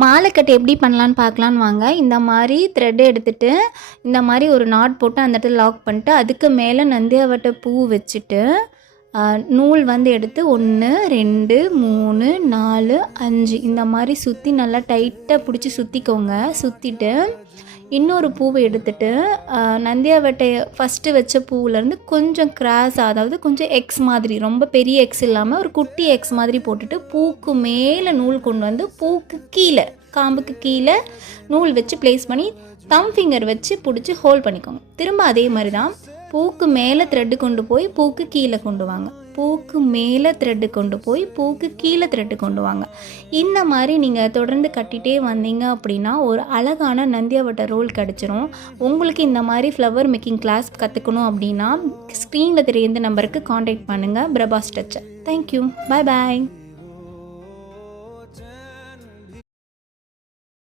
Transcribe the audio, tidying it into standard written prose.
மாலை கட்டு எப்படி பண்ணலான்னு பார்க்கலான்னு வாங்க. இந்த மாதிரி த்ரெட் எடுத்துகிட்டு இந்த மாதிரி ஒரு நாட் போட்டு அந்த இடத்துல லாக் பண்ணிட்டு அதுக்கு மேலே நந்தியாவட்டை பூ வச்சுட்டு நூல் வந்து எடுத்து 1 2 3 4 5 இந்த மாதிரி சுற்றி நல்லா டைட்டாக பிடிச்சி சுற்றிக்கோங்க. சுற்றிட்டு இன்னொரு பூவை எடுத்துகிட்டு நந்தியாவட்டையை ஃபஸ்ட்டு வச்ச பூவிலேருந்து கொஞ்சம் கிராஸ், அதாவது கொஞ்சம் எக்ஸ் மாதிரி, ரொம்ப பெரிய எக்ஸ் இல்லாமல் ஒரு குட்டி எக்ஸ் மாதிரி போட்டுட்டு பூக்கு மேலே நூல் கொண்டு வந்து பூக்கு கீழே, காம்புக்கு கீழே நூல் வச்சு ப்ளேஸ் பண்ணி தம் ஃபிங்கர் வச்சு பிடிச்சி ஹோல்ட் பண்ணிக்கோங்க. திரும்ப அதே மாதிரி தான் பூக்கு மேலே த்ரெட்டு கொண்டு போய் பூக்கு கீழே கொண்டு வாங்க, பூக்கு மேலே த்ரெட்டு கொண்டு போய் பூக்கு கீழே த்ரெட்டு கொண்டு வாங்க. இந்த மாதிரி நீங்கள் தொடர்ந்து கட்டிகிட்டே வந்தீங்க அப்படின்னா ஒரு அழகான நந்தியாவட்டை ரோல் கிடச்சிரும். உங்களுக்கு இந்த மாதிரி ஃப்ளவர் மேக்கிங் கிளாஸ் கற்றுக்கணும் அப்படின்னா ஸ்க்ரீனில் தெரிய இந்த நம்பருக்கு காண்டாக்ட் பண்ணுங்கள். பிரபாஸ் டச்சை. தேங்க்யூ. பாய் பாய்.